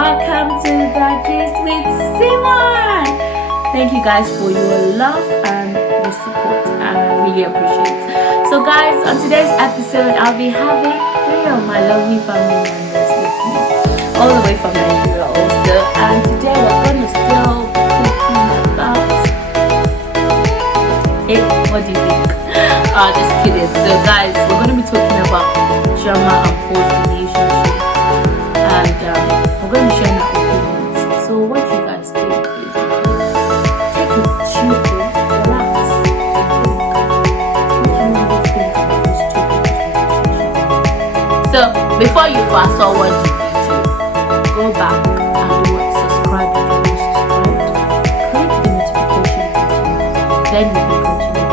welcome to the Gist with Simon. Thank you guys for your love and your support. I really appreciate it. So guys, on today's episode, I'll be having 3 of my lovely family members with me, all the way from Nigeria also. And today we're going to still be talking about it. What do you think? Just kidding. So guys, we're going to be talking about Chioma and Paul's relationship, and we're going to be sharing our opinions. So what do you guys think? Take a chill pill, relax, think. What do you really think about these two people's relationship? So before you fast forward to YouTube, go back and do what? Subscribe if you're not subscribed. Click the notification button. Then you can continue.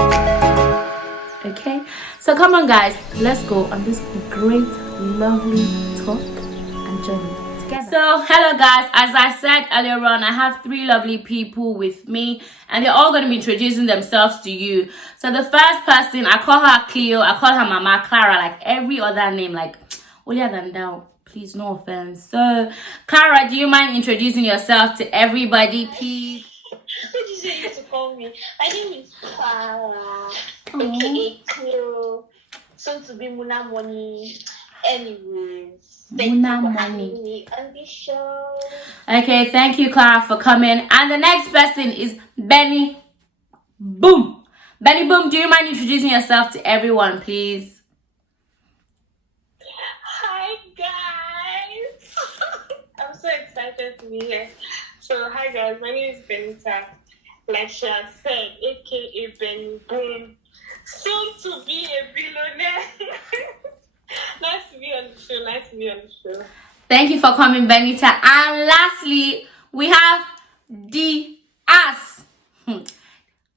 Okay, so come on guys, let's go on this great, lovely talk and journey together. So hello guys, as I said earlier on, I have 3 lovely people with me and they're all going to be introducing themselves to you. So the first person, I call her CLEO, I call her Mama Clara, like every other name, like older than that, please, no offense. So Clara, do you mind introducing yourself to everybody, please? What did you used to call me? My name is Clara, aka CLEO, soon to be Muna Money. Anyways, thank you for having me on this show. Okay, thank you, Clara, for coming. And the next person is Benny Boom. Benny Boom, do you mind introducing yourself to everyone, please? Hi, guys. I'm so excited to be here. So, hi, guys. My name is Benita. Like she has said, aka Benny Boom. Soon to be a billionaire. Nice to be on the show. Thank you for coming, Benita. And lastly, we have the Ass,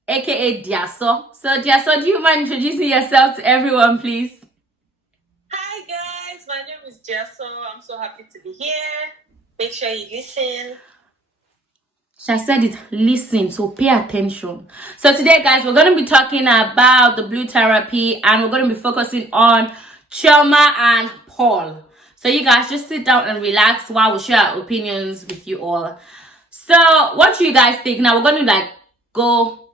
aka Diaso. So, Diaso, do you mind introducing yourself to everyone, please? Hi, guys. My name is Jaso. I'm so happy to be here. Make sure you listen. She said it, listen, so pay attention. So today, guys, we're going to be talking about the blue therapy and we're going to be focusing on Chioma and Paul. So you guys just sit down and relax while we share our opinions with you all. So what do you guys think? Now we're going to go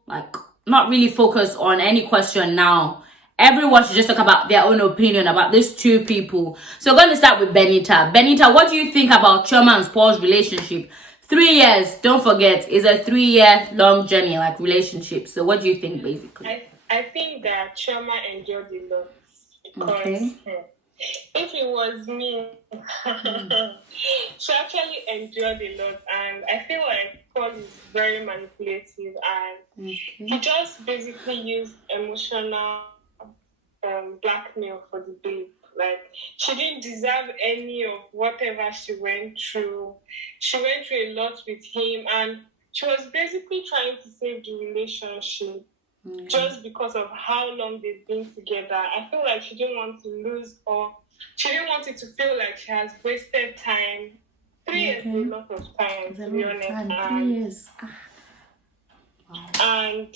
not really focus on any question now. Everyone should just talk about their own opinion about these 2 people. So we're going to start with Benita. Benita, what do you think about Chioma and Paul's relationship? 3 years, don't forget, is a 3-year long journey, relationship. So what do you think, basically? I think that Chioma enjoyed a lot. Because if it was me, she actually enjoyed a lot. And I feel like Paul is very manipulative. And he just basically used emotional blackmail for the babe. Like, she didn't deserve any of whatever she went through. She went through a lot with him, and she was basically trying to save the relationship just because of how long they've been together. I feel like she didn't want to lose, or she didn't want it to feel like she has wasted time. 3 years is a lot of time, to be honest. 3 years. And,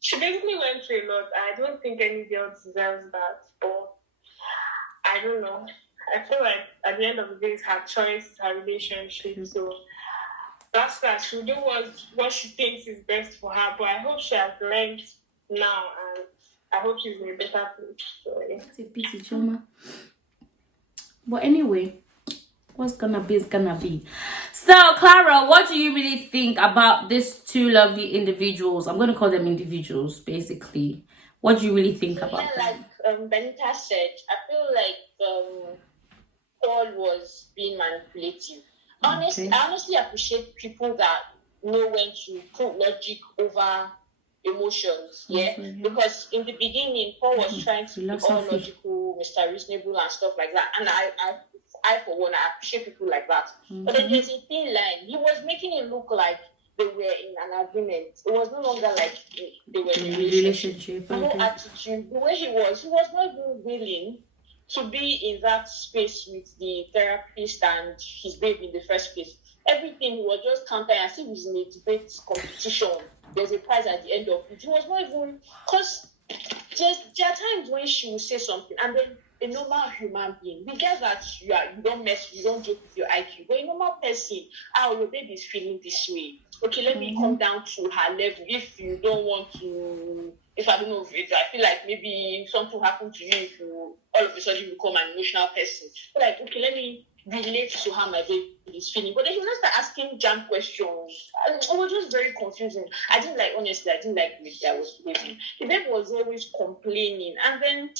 she basically went through a lot. I don't think any girl deserves that. But I don't know. I feel like at the end of the day, it's her choice, it's her relationship. So that's that. She'll do what she thinks is best for her. But I hope she has learned now, and I hope she's in a better place. So, yeah. That's a pity, Chioma. But anyway, what's gonna be is gonna be. So, Clara, what do you really think about these 2 lovely individuals? I'm going to call them individuals, basically. What do you really think about them? Like Benita said, I feel like Paul was being manipulative. I honestly appreciate people that know when to put logic over emotions. Because in the beginning, Paul was trying to be all logical, Mr. Reasonable and stuff like that. And I for one, I appreciate people like that. But then there's a thin line. He was making it look like they were in an agreement. It was no longer like they were in a relationship. The whole attitude, the way he was not even willing to be in that space with the therapist and his babe in the first place. Everything he was just countering as if he was in a debate competition. There's a prize at the end of it. He was not even, because there are times when she will say something, and then a normal human being, we get that you don't joke with your IQ, but a normal person, your baby is feeling this way. Okay, let me come down to her level. If you don't want to, if I don't know, if I feel like maybe something happened to you, if you all of a sudden you become an emotional person, like, okay, let me relate to how my baby is feeling. But then he just start asking jam questions. And it was just very confusing. Honestly, I didn't like the way I was behaving. The babe was always complaining. And then,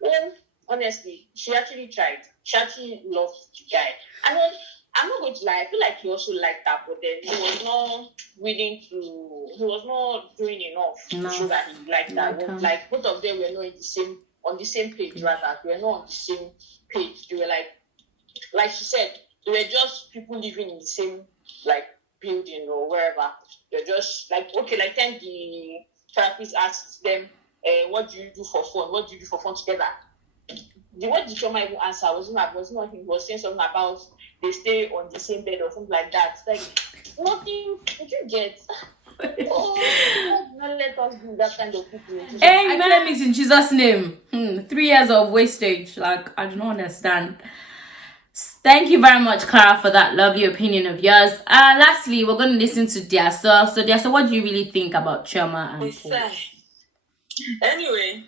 well, honestly, she actually tried. She actually loved the guy. And then, I'm not going to lie, I feel like he also liked her, but then he was not he was not doing enough to show that he liked her. Like, both of them were not on the same page, rather. They were not on the same page. They were like she said, they were just people living in the same, like, building or wherever. They're just, like, okay, like, then the therapist asked them, what do you do for fun? What do you do for fun together? What did Chioma even answer? Was not him. He was saying something about they stay on the same bed or something like that. Like, nothing. Did you get? Not let us do that kind of people. Amen. In Jesus' name. 3 years of wastage. Like, I do not understand. Thank you very much, Clara, for that lovely opinion of yours. Lastly, we're going to listen to Diasa. So, Diasa, what do you really think about Chioma and Paul? Anyway,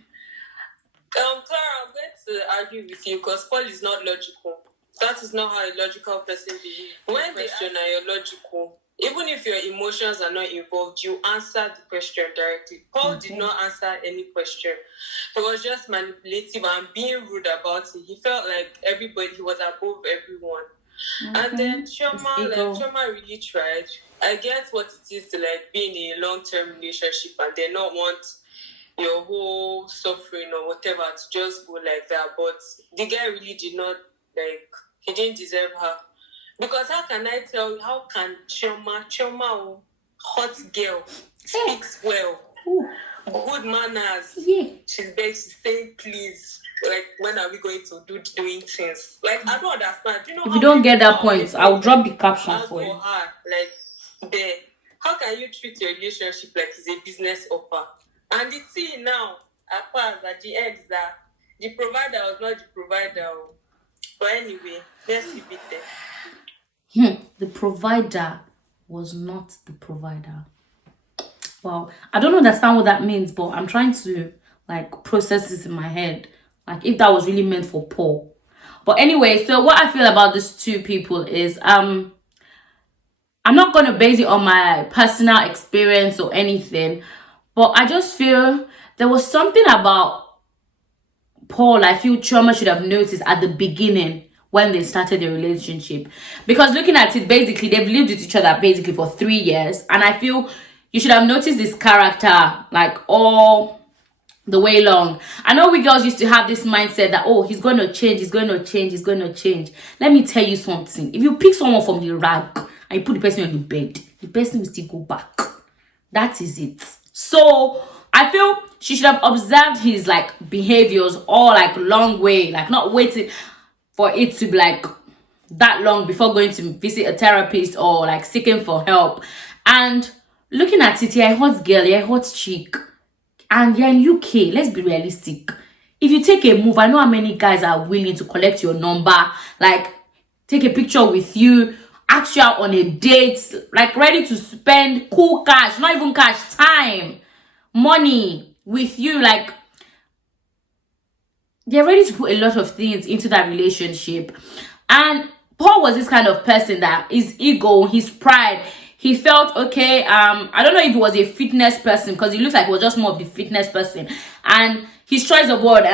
Clara, I'm going to argue with you because Paul is not logical. That is not how a logical person behaves. When they question are you're logical, even if your emotions are not involved, you answer the question directly. Paul did not answer any question. He was just manipulative and being rude about it. He felt like he was above everyone. And then Chioma really tried. I get what it is to like be in a long-term relationship and they not want your whole suffering or whatever to just go like that. But the guy really did not, like, he didn't deserve her. Because how can Chioma, hot girl, speaks well, good manners. Yeah. She's saying please. Like, when are we going to doing things? Like, I don't understand. If you don't get that point, I'll drop the caption for you. Her, like, there. How can you treat your relationship like it's a business offer? And the thing now, at the end, is that the provider was not the provider. But anyway, let's leave it there. The provider was not the provider. Well, I don't understand what that means, but I'm trying to, like, process this in my head. Like, if that was really meant for Paul. But anyway, so what I feel about these two people is, I'm not going to base it on my personal experience or anything, but I just feel there was something about Paul I feel Chioma should have noticed at the beginning when they started the relationship. Because looking at it, basically, they've lived with each other basically for 3 years. And I feel you should have noticed this character, like, all the way long. I know we girls used to have this mindset that, oh, he's going to change, he's going to change, he's going to change. Let me tell you something. If you pick someone from the rag and you put the person on the bed, the person will still go back. That is it. So I feel she should have observed his, like, behaviors all, like, long way, like, not waiting for it to be, like, that long before going to visit a therapist or, like, seeking for help. And looking at it, you're a hot girl, you're a hot chick, and you're in UK. Let's be realistic. If you take a move, I know how many guys are willing to collect your number, like, take a picture with you, ask you out on a date, like, ready to spend cool cash, not even cash, time, money with you. Like, they're ready to put a lot of things into that relationship. And Paul was this kind of person that his ego, his pride, he felt, okay, I don't know if he was a fitness person, because he looks like he was just more of the fitness person. And his choice of word,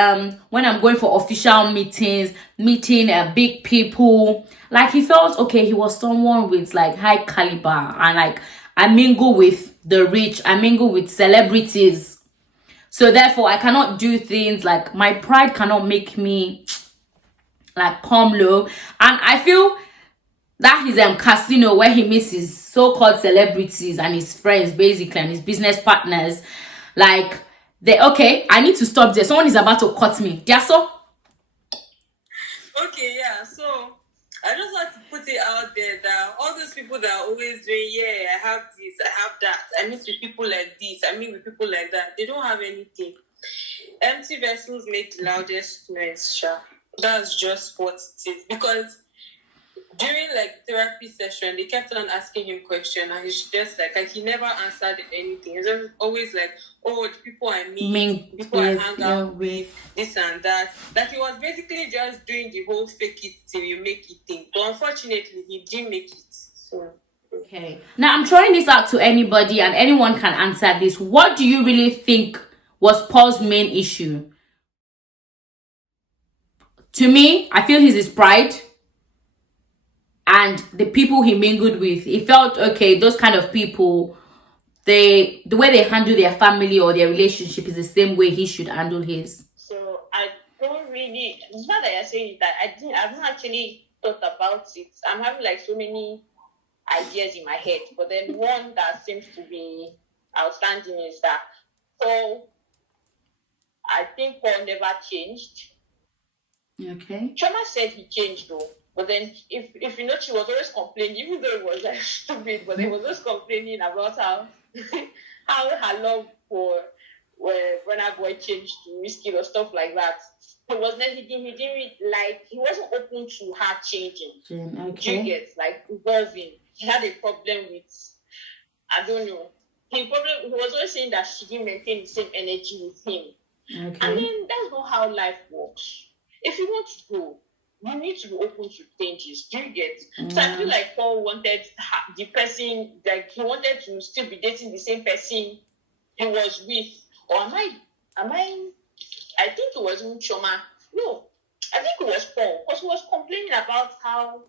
when I'm going for official meetings, meeting big people, like, he felt, okay, he was someone with, like, high caliber, and, like, I mingle with the rich, I mingle with celebrities. So therefore, I cannot do things, like, my pride cannot make me, like, come low. And I feel that his casino where he meets his so-called celebrities and his friends, basically, and his business partners, like, okay, I need to stop there. Someone is about to cut me. Diaso? Okay, yeah, so I just want to put it out there that all those people that are always doing, yeah, I have this, I have that, I meet with people like this, I meet with people like that, they don't have anything. Empty vessels make the loudest noise, sha. That's just what it is. Because during like therapy session, they kept on asking him questions, and he's just like he never answered anything. He's just always like, "Oh, the people I meet, people I hang out with, this and that." Like he was basically just doing the whole fake it till you make it thing. But unfortunately, he didn't make it. So. Okay. Now I'm throwing this out to anybody, and anyone can answer this. What do you really think was Paul's main issue? To me, I feel his pride and the people he mingled with. He felt okay, those kind of people, the way they handle their family or their relationship is the same way he should handle his. So I don't really, it's not that you're saying that I've not actually thought about it. I'm having like so many ideas in my head, but then one that seems to be outstanding is that Paul, I think Paul never changed. Okay. Chioma said he changed though, but then if you know, she was always complaining, even though it was like stupid, but he was always complaining about how how her love for Burna Boy changed to Whiskey or stuff like that. He wasn't open to her changing. Okay. You get like evolving. He had a problem with, I don't know. He was always saying that she didn't maintain the same energy with him. Okay. And then that's not how life works. If you want to grow, you need to be open to changes. Do you get? So I feel like Paul wanted the person, like he wanted to still be dating the same person he was with. Or am I? I think it was Chioma. No, I think it was Paul, because he was complaining about how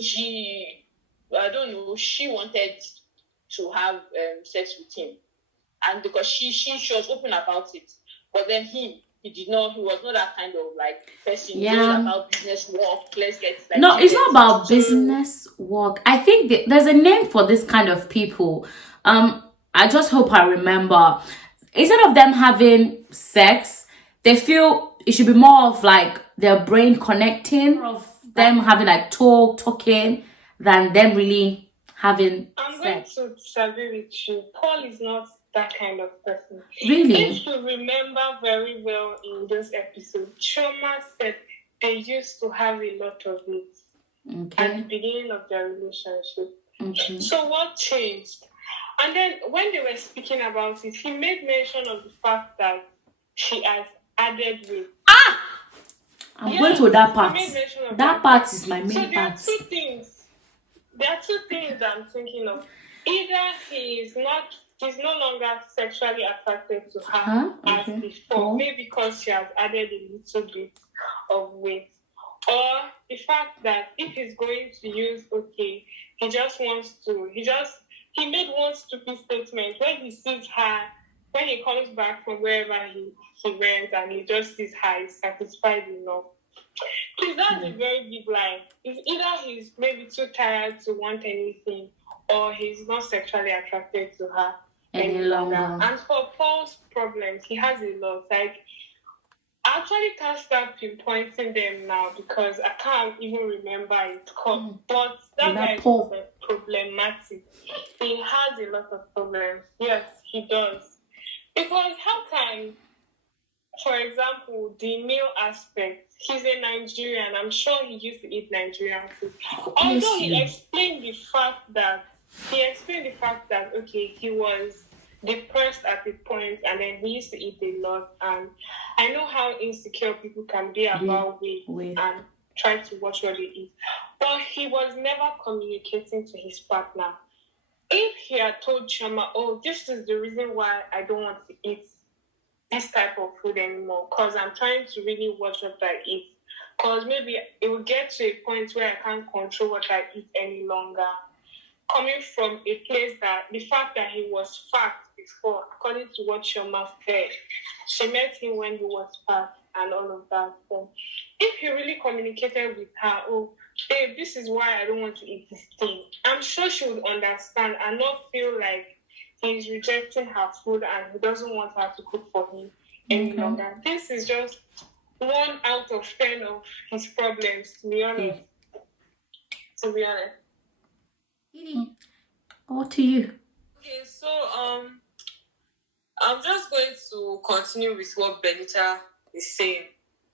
she wanted to have sex with him, and because she was open about it, but then he did not. He was not that kind of like person. Yeah. He was about business work. Let's get like, no, it's not about business work. I think there's a name for this kind of people. I just hope I remember. Instead of them having sex, they feel it should be more of like their brain connecting, of them having like talking, than them really having sex. I'm going to disagree with you. Paul is not that kind of person. Really? If you remember very well in this episode, Chioma said they used to have a lot of it at the beginning of their relationship. Okay. So what changed? And then when they were speaking about it, he made mention of the fact that she has added weight. I'm going to that part. That part is my main part. part. So there are two things I'm thinking of. Either he's no longer sexually attracted to her as before, maybe because she has added a little bit of weight. Or the fact that if he's going to use he made one stupid statement when he sees her, when he comes back from wherever he went and he just sees her, he's satisfied enough. Please, that's a very big lie. It's either he's maybe too tired to want anything, or he's not sexually attracted to her any longer. And for Paul's problems, he has a lot. Like, I actually can't start pinpointing them now because I can't even remember it. But that guy is problematic. He has a lot of problems. Yes, he does. Because how can, for example, the male aspect, he's a Nigerian. I'm sure he used to eat Nigerian food. Although he explained the fact that, okay, he was depressed at the point and then he used to eat a lot. And I know how insecure people can be about weight and try to watch what they eat. But he was never communicating to his partner. If he had told Chioma, oh, this is the reason why I don't want to eat this type of food anymore, because I'm trying to really watch what I eat, because maybe it will get to a point where I can't control what I eat any longer. Coming from a place that the fact that he was fat before, according to what Chioma said, she met him when he was fat and all of that. So if he really communicated with her, oh, babe, this is why I don't want to eat this thing, I'm sure she would understand and not feel like he's rejecting her food and he doesn't want her to cook for him any longer. This is just 1 out of 10 of his problems, to be honest. What to you? Okay, so I'm just going to continue with what Benita is saying.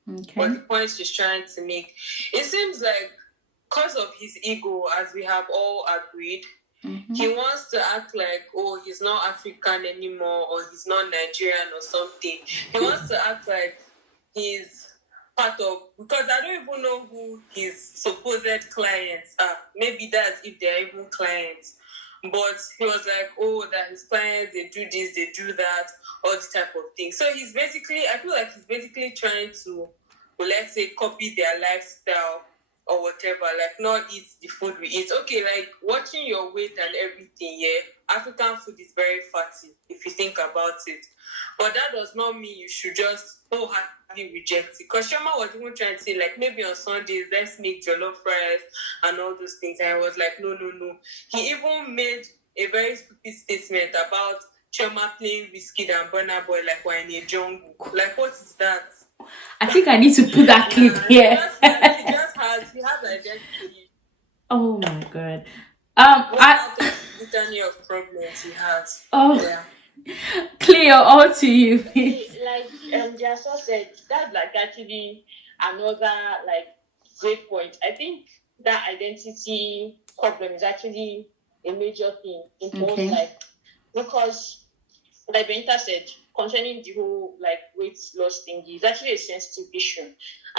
Okay. Or the point she's trying to make. It seems like because of his ego, as we have all agreed, he wants to act like, oh, he's not African anymore, or he's not Nigerian or something. He wants to act like he's part of, because I don't even know who his supposed clients are. Maybe that's if they're even clients. But he was like, oh, that his clients, they do this, they do that, all this type of thing. So he's basically, I feel like he's basically trying to, let's say, copy their lifestyle or whatever, like not eat the food we eat. Okay, like watching your weight and everything, yeah, African food is very fatty if you think about it. But that does not mean you should just wholeheartedly reject it. Because Chioma was even trying to say, like, maybe on Sundays, let's make jollof rice and all those things. And I was like, no. He even made a very stupid statement about Chioma playing Whiskey and Burna Boy like we're in a jungle. Like, what is that? I think I need to put that clip here. He has identity. Oh my god. Litany of problems he has. Oh yeah. CLEO, all to you, please. Like Jaso said, that's like actually another like great point. I think that identity problem is actually a major thing in most like, because like Benita said, concerning the whole like weight loss thingy, is actually a sensitive issue.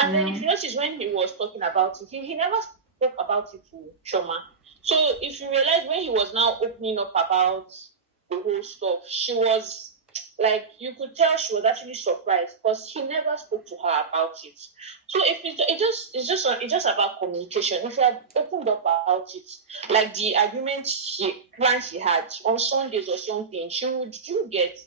And then if you notice when he was talking about it, he never spoke about it to Chioma. So if you realize when he was now opening up about the whole stuff, she was like, you could tell she was actually surprised because he never spoke to her about it. So if it's just about communication. If you had opened up about it, like the agreement she had on Sundays or something, you get.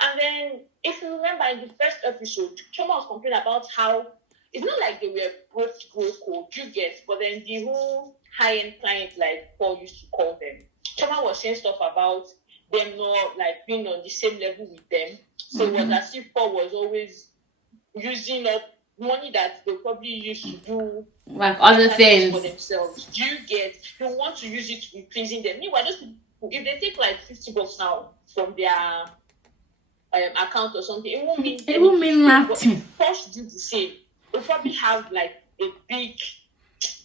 And then if you remember in the first episode, Chioma was complaining about how it's not like they were both cold, you get, but then the whole high-end client, like Paul used to call them, Chioma was saying stuff about them not like being on the same level with them. So it was as if Paul was always using up money that they probably used to do like other things for themselves. Do you get? You want to use it to be pleasing them. Meanwhile, just if they take like $50 now from their account or something, it won't mean nothing. Paul should do the same. They'll probably have like a big.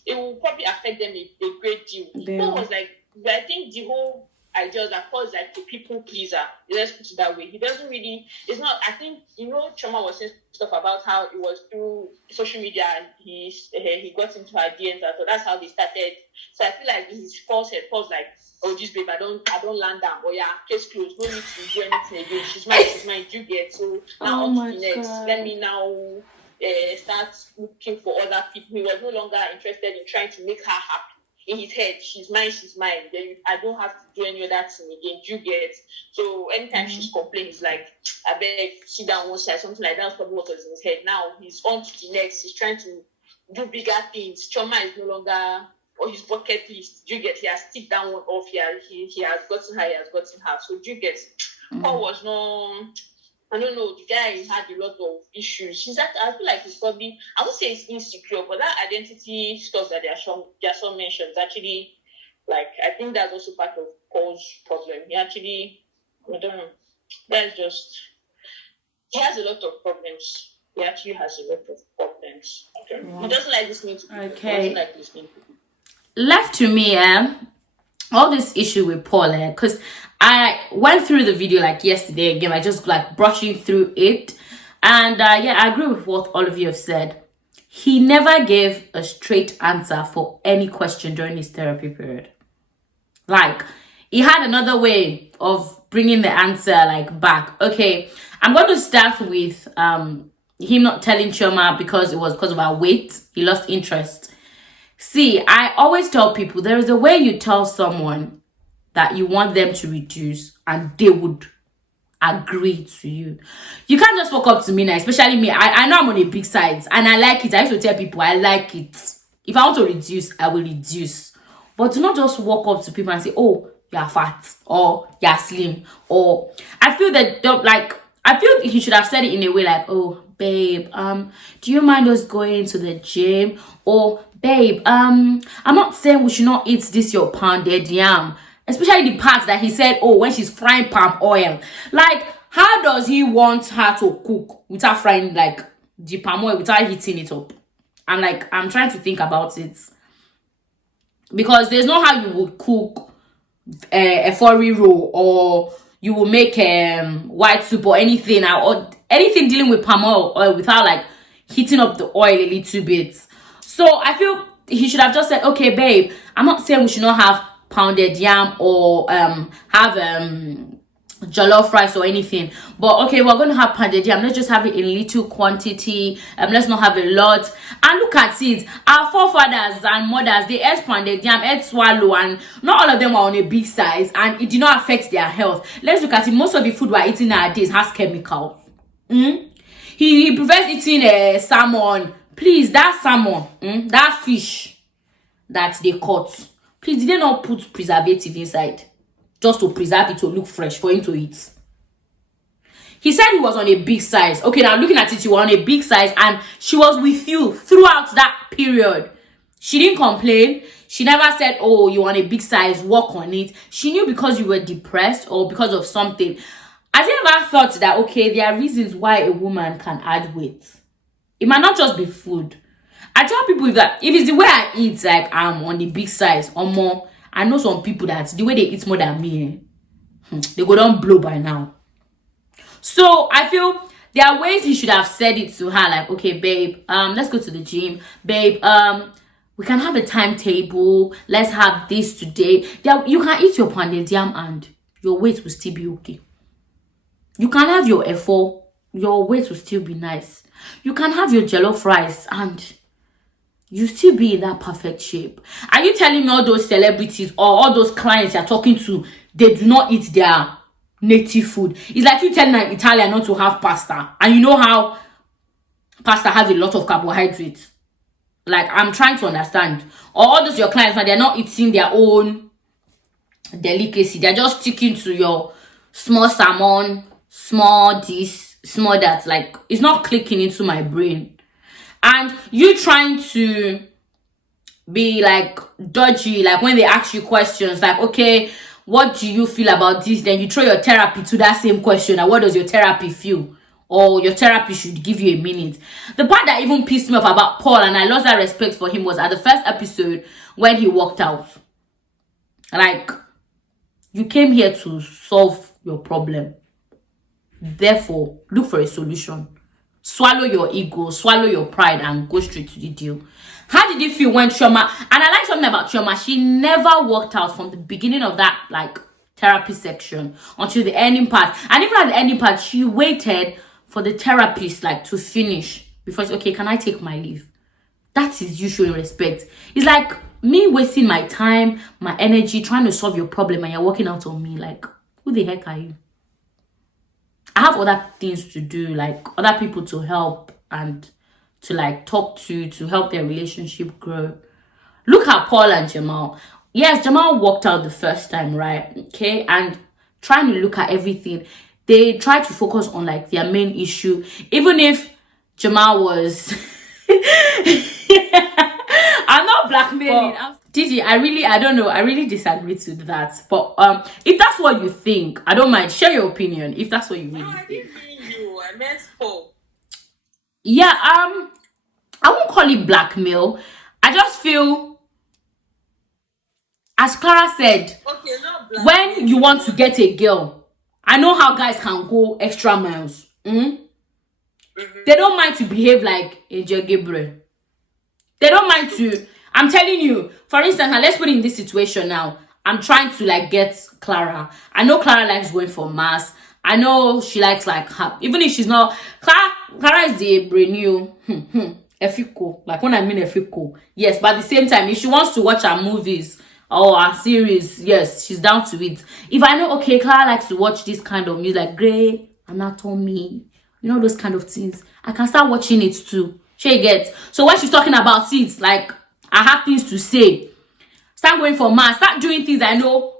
It will probably affect them a great deal. Paul was like, I think the whole idea that Paul is like a people pleaser. Let's put it that way. He doesn't really. It's not. I think Chioma was saying stuff about how it was through social media and he got into her DMs, so that's how they started. So I feel like his Paul's like, oh, this babe, I don't land down. Oh yeah, case closed. No need to do anything again. She's mine. You get so now on to the next. Let me now start looking for other people. He was no longer interested in trying to make her happy. In his head, she's mine. Then I don't have to do any other thing again. You get. So anytime she's complaining, he's like, I beg, sit down one side, something like that. That's probably what was in his head. Now he's on to the next. He's trying to do bigger things. Chioma is no longer on his bucket list. You get. He has ticked that one off. He has gotten her. He has gotten her. So you get. Paul was no. I don't know, the guy had a lot of issues. I feel like he's probably, I won't say he's insecure, but that identity stuff that Jason mentioned is actually, like, I think that's also part of Paul's problem. He actually, I don't know, that's just, he has a lot of problems. He actually has a lot of problems. He doesn't like listening to people. Okay. Left to me, all this issue with Paul, because I went through the video like yesterday again, I just like brushing through it, and I agree with what all of you have said. He never gave a straight answer for any question during his therapy period. Like, he had another way of bringing the answer like back. Okay, I'm going to start with him not telling Chioma because it was because of her weight. He lost interest. See, I always tell people there is a way you tell someone that you want them to reduce and they would agree to you. You can't just walk up to me now, especially me. I know I'm on a big size and I like it. I used to tell people I like it. If I want to reduce, I will reduce. But do not just walk up to people and say, oh, you're fat or you're slim. Or I feel that he should have said it in a way like, oh, babe, do you mind us going to the gym? Or babe, I'm not saying we should not eat this your pounded yam. Especially the parts that he said, oh, when she's frying palm oil. Like, how does he want her to cook without frying like the palm oil, without heating it up? I'm trying to think about it, because there's no how you would cook a furry roll, or you will make white soup or anything, or anything dealing with palm oil without like heating up the oil a little bit. So I feel he should have just said, okay babe, I'm not saying we should not have pounded yam or have jollof rice or anything, but okay, we're going to have pounded yam, let's just have it in little quantity, let's not have a lot. And look at it, our forefathers and mothers, they ate pounded yam, ate swallow, and not all of them were on a big size, and it did not affect their health. Let's look at it, most of the food we're eating nowadays has chemicals. He prefers eating salmon. Please, that salmon, that fish that they caught, please, did they not put preservative inside just to preserve it to look fresh for him to eat? He said he was on a big size. Okay, now looking at it, you were on a big size and she was with you throughout that period. She didn't complain. She never said, oh, you're on a big size, work on it. She knew because you were depressed or because of something. Has he ever thought that, okay, there are reasons why a woman can add weight? It might not just be food. I tell people that if it's the way I eat, like I'm on the big size or more, I know some people that the way they eat more than me, they go down blow by now. So I feel there are ways he should have said it to her, like, okay, babe, let's go to the gym. Babe, we can have a timetable. Let's have this today. You can eat your pounded yam and your weight will still be okay. You can have your F4, your weight will still be nice. You can have your jollof rice and you still be in that perfect shape. Are you telling me all those celebrities or all those clients you're talking to, they do not eat their native food? It's like you telling an Italian not to have pasta, and you know how pasta has a lot of carbohydrates. Like, I'm trying to understand. Or all those your clients, and they're not eating their own delicacy, they're just sticking to your small salmon, small this, small that. Like, it's not clicking into my brain. And you trying to be like dodgy, like when they ask you questions like, okay, what do you feel about this? Then you throw your therapy to that same question. And what does your therapy feel? Or your therapy should give you a minute. The part that even pissed me off about Paul, and I lost that respect for him, was at the first episode when he walked out. Like, you came here to solve your problem. Therefore, look for a solution. Swallow your ego, swallow your pride, and go straight to the deal. How did it feel when Chioma, and I like something about Chioma, she never walked out from the beginning of that like therapy section until the ending part. And even at the ending part, she waited for the therapist like to finish before she, okay, can I take my leave? That is you showing respect. It's like me wasting my time, my energy, trying to solve your problem, and you're working out on me. Like, who the heck are you? I have other things to do, like other people to help and to like talk to help their relationship grow. Look at Paul and Jamal. Yes, Jamal walked out the first time, right? Okay, and trying to look at everything, they try to focus on like their main issue, even if Jamal was I'm not blackmailing. Gigi, I don't know. I really disagree to that. But if that's what you think, I don't mind. Share your opinion if that's what you really think. I didn't mean you. I meant Paul. Yeah, I won't call it blackmail. I just feel, as Clara said, okay, not blackmail. When you want to get a girl, I know how guys can go extra miles. They don't mind to behave like Angel Gabriel. They don't mind to. I'm telling you, for instance, let's put it in this situation now. I'm trying to like get Clara. I know Clara likes going for mass. I know she likes like her, even if she's not. Clara is the brand new Efiko. Like when I mean Efiko, yes. But at the same time, if she wants to watch her movies or her series, yes, she's down to it. If I know, okay, Clara likes to watch this kind of music, like Grey Anatomy, you know, those kind of things, I can start watching it too. She gets. So when she's talking about it, like, I have things to say. Start going for mass. Start doing things I know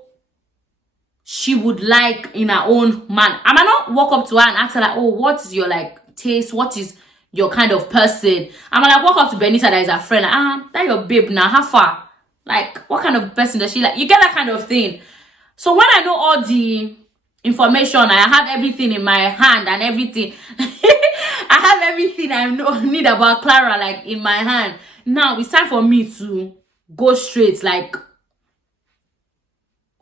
she would like in her own man. I might not walk up to her and ask her like, oh, what's your like taste? What is your kind of person? I might like walk up to Benita that is her friend. Like, that your babe now. How far? Like, what kind of person does she like? You get that kind of thing. So when I know all the information. I have everything in my hand and everything. I have everything I need about Clara, like, in my hand. Now it's time for me to go straight, like,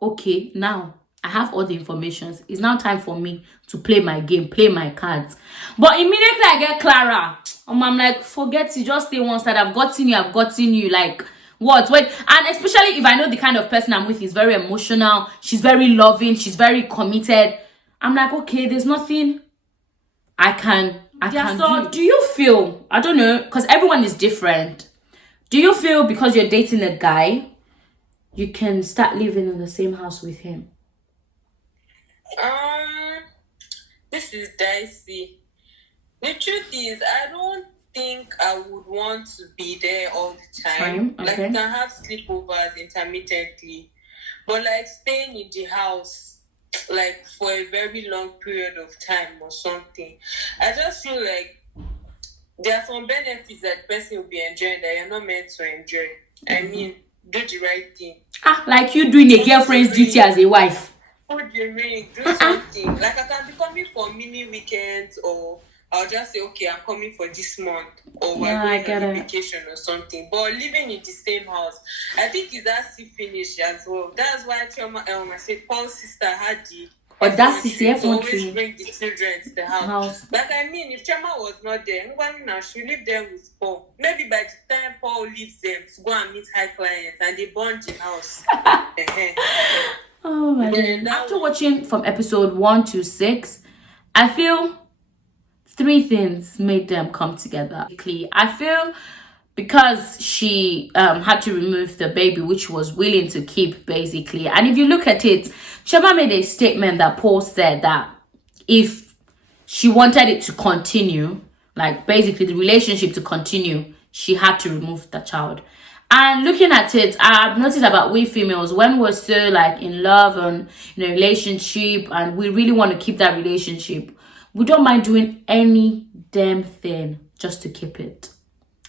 okay, now I have all the information. It's now time for me to play my game, play my cards. But immediately I get Clara, I'm like, forget it, just stay one side. I've gotten you. Like, what? Wait, and especially if I know the kind of person I'm with is very emotional, she's very loving, she's very committed. I'm like, okay, there's nothing I can do. Do you feel, I don't know, because everyone is different. Do you feel because you're dating a guy, you can start living in the same house with him? This is dicey. The truth is, I don't think I would want to be there all the time. Okay. Like, you can have sleepovers intermittently, but like staying in the house, like, for a very long period of time or something, I just feel like there are some benefits that the person will be enjoying that you're not meant to enjoy. I mean, do the right thing. Like you doing a girlfriend's duty as a wife. Put the ring, do something. Like, I can be coming for mini weekends, or I'll just say, okay, I'm coming for this month, or we're going on vacation or something. But living in the same house, I think is that finish as well. That's why Chioma, I said Paul's sister had the audacity to always bring the children to the house. Like, I mean, if Chioma was not there, now she lived there with Paul. Maybe by the time Paul leaves them to go and meet high clients, and they bond in house. Oh my God. After watching from episode 1 to 6, I feel 3 things made them come together. I feel because she had to remove the baby, which she was willing to keep, basically. And if you look at it, Chioma made a statement that Paul said that if she wanted it to continue, like basically the relationship to continue, she had to remove the child. And looking at it, I've noticed about we females, when we're so like in love and in a relationship and we really want to keep that relationship, we don't mind doing any damn thing just to keep it.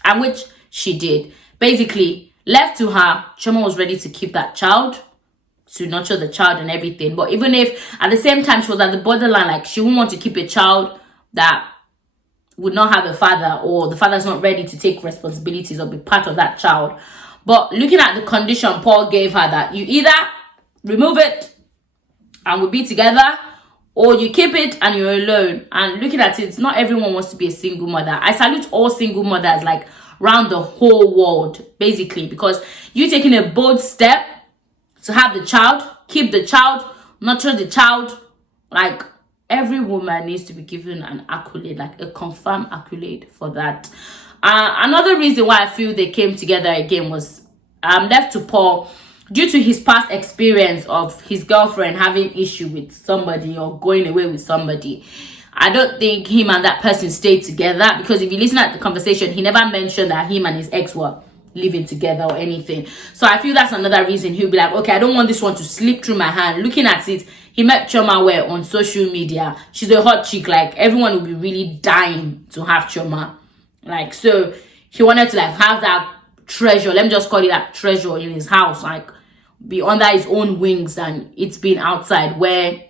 And which she did. Basically, left to her, Chioma was ready to keep that child, to nurture the child and everything. But even if at the same time she was at the borderline, like she wouldn't want to keep a child that would not have a father, or the father's not ready to take responsibilities or be part of that child. But looking at the condition Paul gave her, that you either remove it and we'll be together, or you keep it and you're alone. And looking at it, not everyone wants to be a single mother. I salute all single mothers, like around the whole world, basically, because you taking a bold step to have the child, keep the child, nurture the child. Like, every woman needs to be given an accolade, like a confirmed accolade for that. Another reason why I feel they came together again was left to Paul, due to his past experience of his girlfriend having issue with somebody or going away with somebody. I don't think him and that person stayed together, because if you listen at the conversation, he never mentioned that him and his ex were living together or anything. So I feel that's another reason he'll be like, okay, I don't want this one to slip through my hand. Looking at it, he met Chioma where on social media, she's a hot chick, like everyone will be really dying to have Chioma. Like, so he wanted to like have that treasure, let me just call it that treasure, in his house, like be under his own wings, and it's been outside where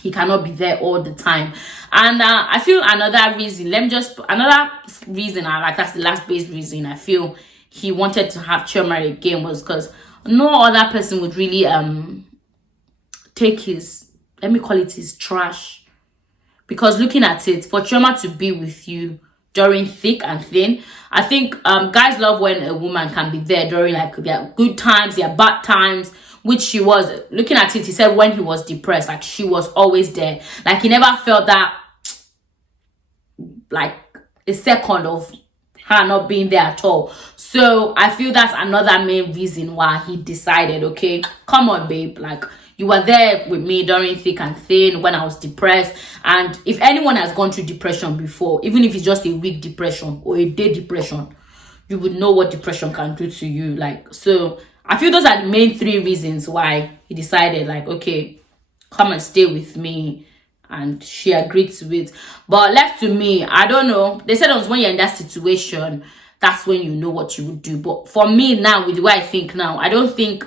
he cannot be there all the time. And I feel another reason, that's the last base reason I feel he wanted to have Chioma again, was because no other person would really take his, let me call it his trash. Because looking at it, for Chioma to be with you during thick and thin, I think guys love when a woman can be there during like their good times, their bad times, which she was. Looking at it, he said when he was depressed, like she was always there. Like he never felt that like a second of her not being there at all. So I feel that's another main reason why he decided, okay, come on babe, like you were there with me during thick and thin when I was depressed. And if anyone has gone through depression before, even if it's just a week depression or a day depression, you would know what depression can do to you. Like, so I feel those are the main 3 reasons why he decided, like, okay, come and stay with me. And she agreed to it. But left to me, I don't know. They said it was when you're in that situation, that's when you know what you would do. But for me now, with the way I think now, I don't think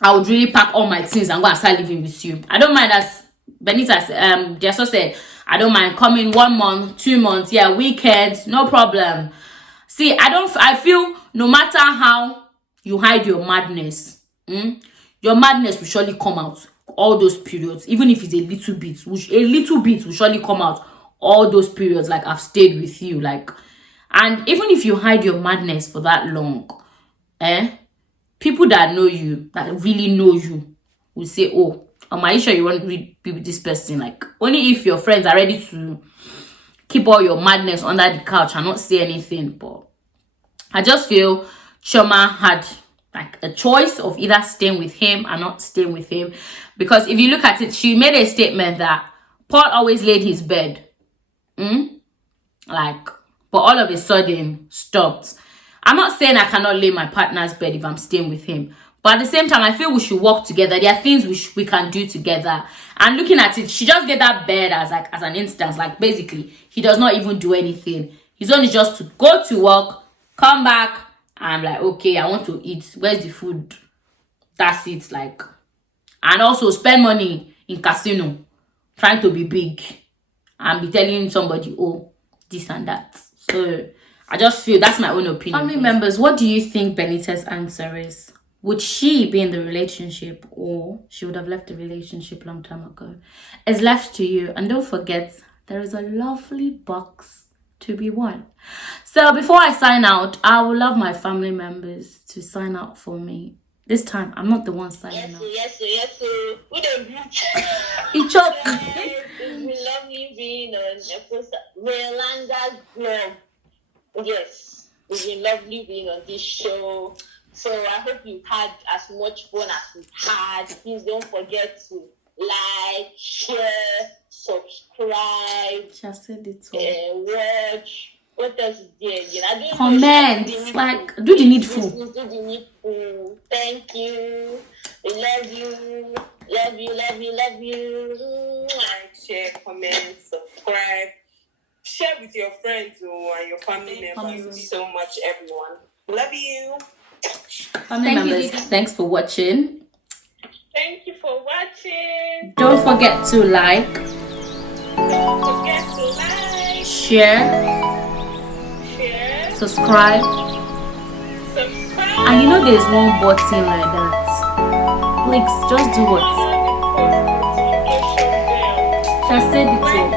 I would really pack all my things and go and start living with you. I don't mind, as Benita just said, I don't mind coming 1 month, 2 months, yeah, weekends, no problem. See, I feel no matter how you hide your madness, your madness will surely come out all those periods, even if it's a little bit, will surely come out all those periods. Like, I've stayed with you, like, and even if you hide your madness for that long, people that know you, that really know you, will say, oh, are you sure you want to be with this person? Like, only if your friends are ready to keep all your madness under the couch and not say anything. But I just feel Chioma had like a choice of either staying with him or not staying with him, because if you look at it, she made a statement that Paul always laid his bed, like, but all of a sudden stopped. I'm not saying I cannot lay my partner's bed if I'm staying with him, but at the same time, I feel we should work together. There are things we can do together. And looking at it, she just get that bed as an instance. Like, basically, he does not even do anything. He's only just to go to work, come back, and like, okay, I want to eat. Where's the food? That's it. Like, and also spend money in casino, trying to be big, and be telling somebody, oh, this and that. So I just feel that's my own opinion. Family members, what do you think Benita's answer is? Would she be in the relationship, or she would have left the relationship long time ago? It's left to you. And don't forget, there is a lovely box to be won. So before I sign out, I would love my family members to sign out for me. This time, I'm not the one signing out. Yes. We don't It choke. It's been lovely being on Rolanda's blog. Yes, it's been lovely being on this show. So I hope you've had as much fun as we've had. Please don't forget to like, share, subscribe, Just said it all. watch. What else is there again? Comment, like, do the needful. Do the needful. Thank you. We love you. Love you. Like, share, comment, subscribe. Share with your friends and your family members. Thank you so much, everyone. Love you. Family members, thanks for watching. Thank you for watching. Don't forget to like, share, subscribe. And you know there's one button like that. Please, just do what? Just say it all.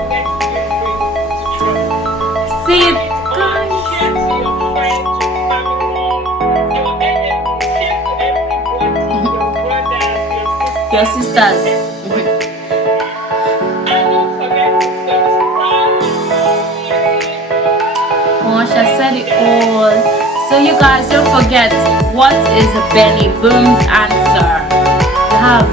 See it, guys. Your sisters. Oh, she said it all. So you guys, don't forget, what is Benny Boom's answer? You have